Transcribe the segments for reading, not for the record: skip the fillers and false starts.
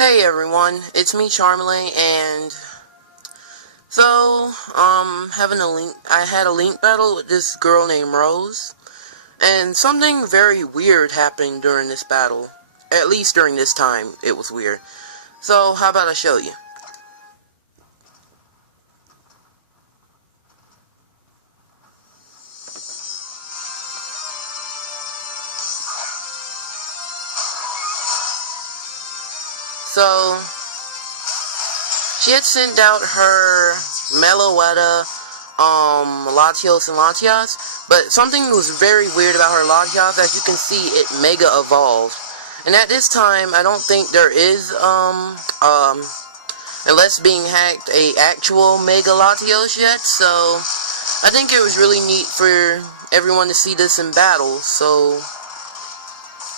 Hey everyone, it's me Charmaline, and so I had a link battle with this girl named Rose, and something very weird happened during this battle. At least during this time, it was weird. So how about I show you? So she had sent out her Meloetta, Latios and Latios, but something was very weird about her Latios. As you can see, it mega evolved. And at this time, I don't think there is, unless being hacked, a actual Mega Latios yet, so I think it was really neat for everyone to see this in battle, so,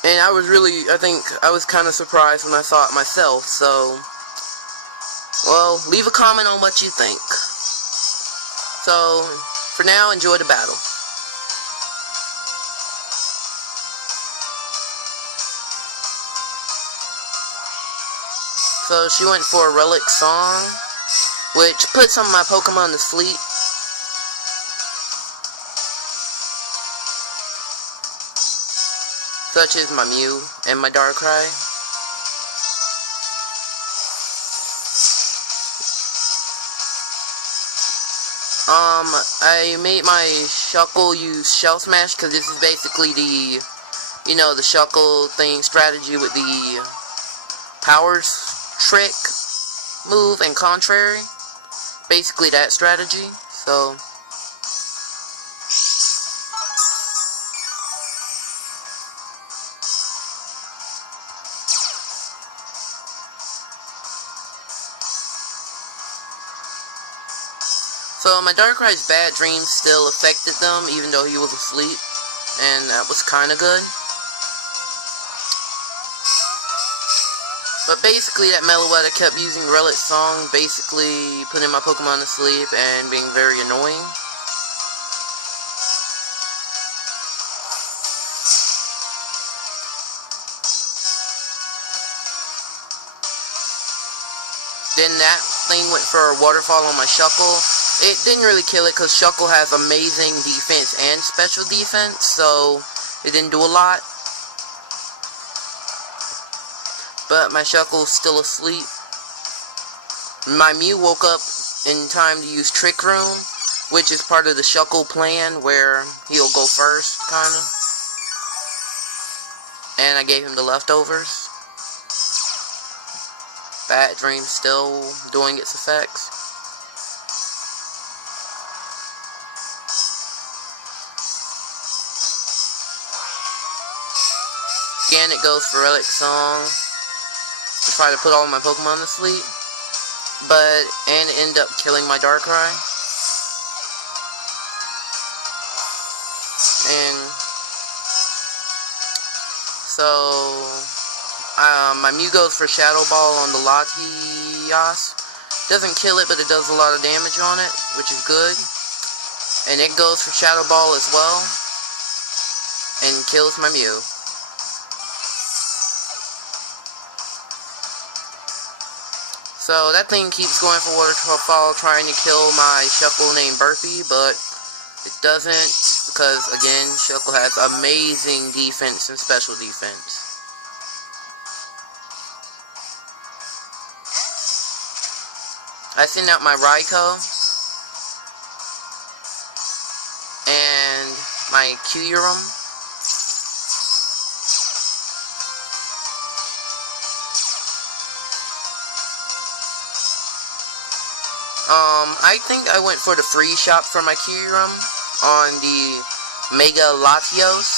and I think I was kind of surprised when I saw it myself, so, well, leave a comment on what you think. So, for now, enjoy the battle. So she went for a Relic Song, which put some of my Pokemon to sleep. Such as my Mew and my Darkrai. I made my Shuckle use Shell Smash because this is basically the, the Shuckle thing strategy with the Powers Trick move and Contrary. Basically that strategy. So my Darkrai's bad dreams still affected them, even though he was asleep, and that was kinda good. But basically, that Meloetta kept using Relic Song, basically putting my Pokemon to sleep and being very annoying. Then that thing went for a Waterfall on my Shuckle. It didn't really kill it because Shuckle has amazing defense and special defense, so it didn't do a lot. But my Shuckle's still asleep. My Mew woke up in time to use Trick Room, which is part of the Shuckle plan where he'll go first, kinda. And I gave him the leftovers. Bad Dream still doing its effects. Again, it goes for Relic Song to try to put all my Pokemon to sleep, and end up killing my Darkrai. And so my Mew goes for Shadow Ball on the Latios. Doesn't kill it, but it does a lot of damage on it, which is good. And it goes for Shadow Ball as well, and kills my Mew. So that thing keeps going for Waterfall, trying to kill my Shuckle named Burpee, but it doesn't, because again, Shuckle has amazing defense and special defense. I send out my Raikou and my Kyurem. I think I went for the free shop for my Kyurem on the Mega Latios.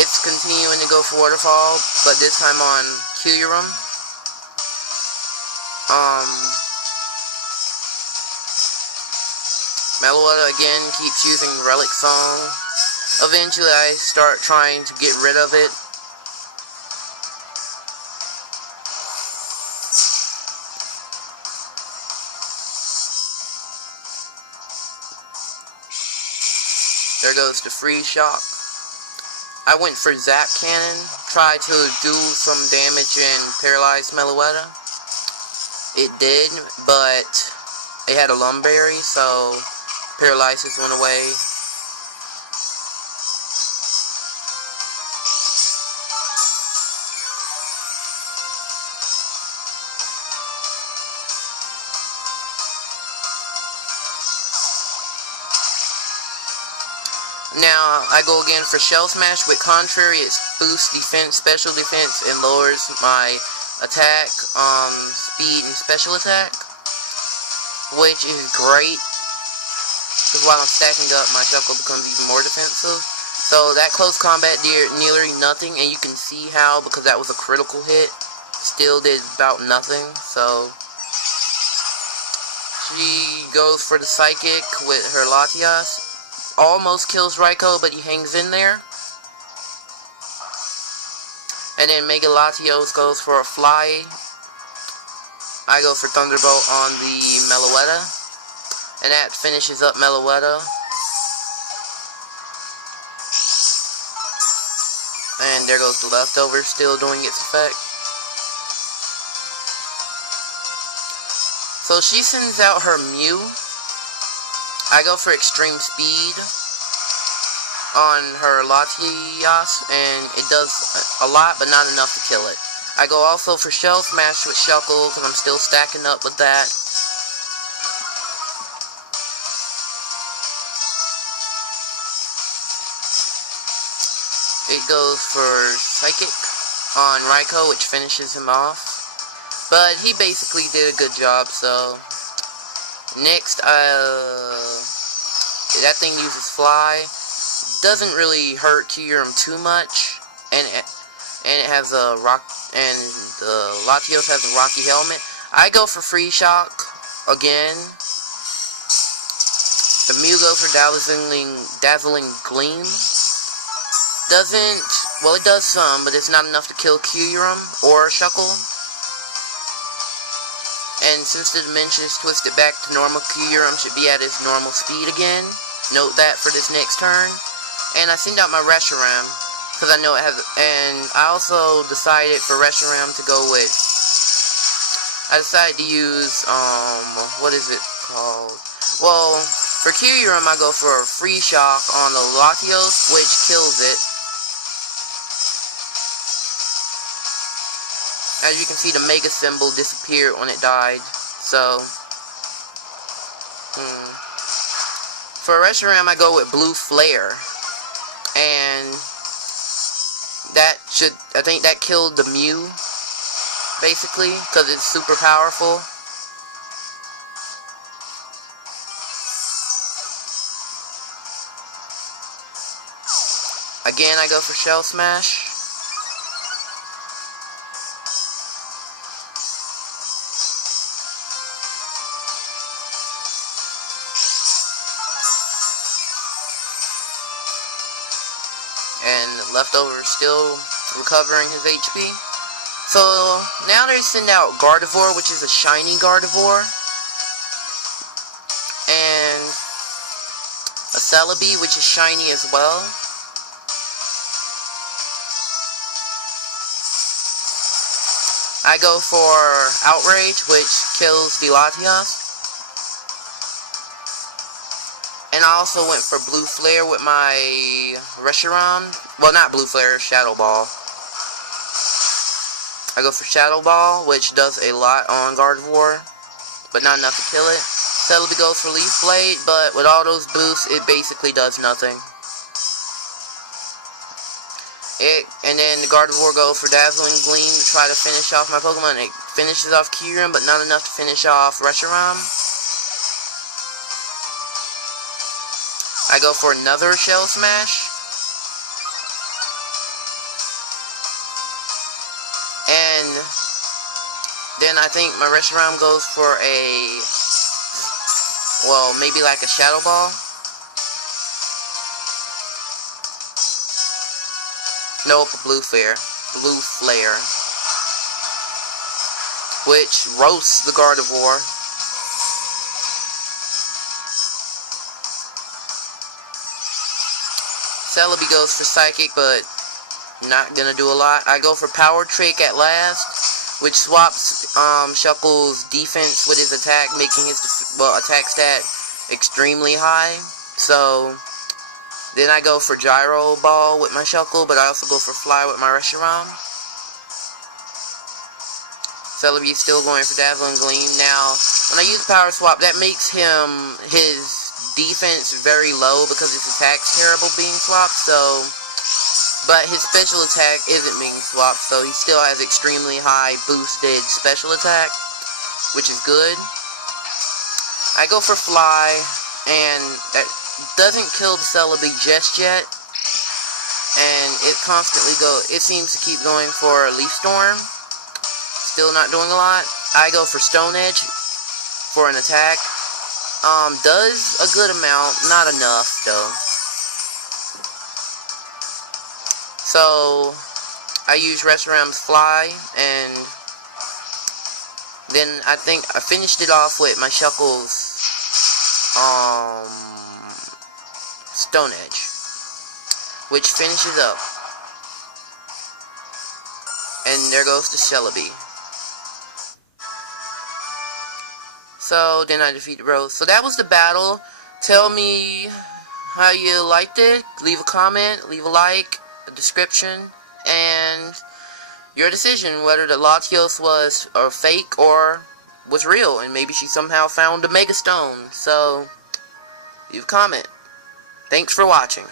It's continuing to go for Waterfall, but this time on Kyurem. Meloetta again keeps using Relic Song. Eventually I start trying to get rid of it. There goes the free shock. I went for Zap Cannon, tried to do some damage and paralyze Meloetta. It did, but it had a Lumberry, so paralysis went away. Now, I go again for Shell Smash. With Contrary, it boosts defense, special defense, and lowers my attack, speed, and special attack, which is great, because while I'm stacking up, my Shuckle becomes even more defensive. So that close combat did nearly nothing, and you can see how, because that was a critical hit, still did about nothing. So she goes for the Psychic with her Latios. Almost kills Raikou, but he hangs in there. And then Mega Latios goes for a Fly. I go for Thunderbolt on the Meloetta. And that finishes up Meloetta. And there goes the Leftover, still doing its effect. So she sends out her Mew. I go for Extreme Speed on her Latios, and it does a lot, but not enough to kill it. I go also for Shell Smash with Shuckle, because I'm still stacking up with that. It goes for Psychic on Raikou, which finishes him off. But he basically did a good job, so... Next, that thing uses Fly. Doesn't really hurt Kyurem too much, and it has a rock, and the Latios has a rocky helmet. I go for Free Shock again. The Mew goes for Dazzling Gleam. Well, it does some, but it's not enough to kill Kyurem or Shuckle. And since the dimension is twisted back to normal, Kyurem should be at its normal speed again. Note that for this next turn. And I send out my Reshiram, because I know it has... And I also decided for Reshiram to go with... I decided to use, what is it called? Well, for Kyurem, I go for a Free Shock on the Latios, which kills it. As you can see, the Mega symbol disappeared when it died. So, for Reshiram, I go with Blue Flare. And I think that killed the Mew, basically, because it's super powerful. Again, I go for Shell Smash. And Leftover is still recovering his HP. So now they send out Gardevoir, which is a shiny Gardevoir, and a Celebi, which is shiny as well. I go for Outrage, which kills the Latios. And I also went for Blue Flare with my Reshiram. Well, not Blue Flare, Shadow Ball. I go for Shadow Ball, which does a lot on Gardevoir, but not enough to kill it. Celebi goes for Leaf Blade, but with all those boosts, it basically does nothing. And then the Gardevoir goes for Dazzling Gleam to try to finish off my Pokemon. It finishes off Kyurem, but not enough to finish off Reshiram. I go for another Shell Smash. And then I think my Reshiram goes for a... well, maybe like a Shadow Ball. Nope, Blue Flare. Which roasts the Gardevoir. Celebi goes for Psychic, but not gonna do a lot. I go for Power Trick at last, which swaps Shuckle's defense with his attack, making his attack stat extremely high. So then I go for Gyro Ball with my Shuckle, but I also go for Fly with my Reshiram. Celebi still going for Dazzle and Gleam. Now, when I use Power Swap, that makes his defense very low because his attack's terrible being swapped, so... But his special attack isn't being swapped, so he still has extremely high boosted special attack, which is good. I go for Fly, and that doesn't kill the Celebi just yet. And it seems to keep going for Leaf Storm. Still not doing a lot. I go for Stone Edge for an attack. Does a good amount, not enough though. So I use Reshiram's Fly, and then I think I finished it off with my Shuckle's Stone Edge, which finishes up. And there goes the Celebi. So then I defeat the Rose. So that was the battle. Tell me how you liked it. Leave a comment, leave a like, a description, and your decision whether the Latios was a fake or was real, and maybe she somehow found a Mega Stone. So leave a comment. Thanks for watching.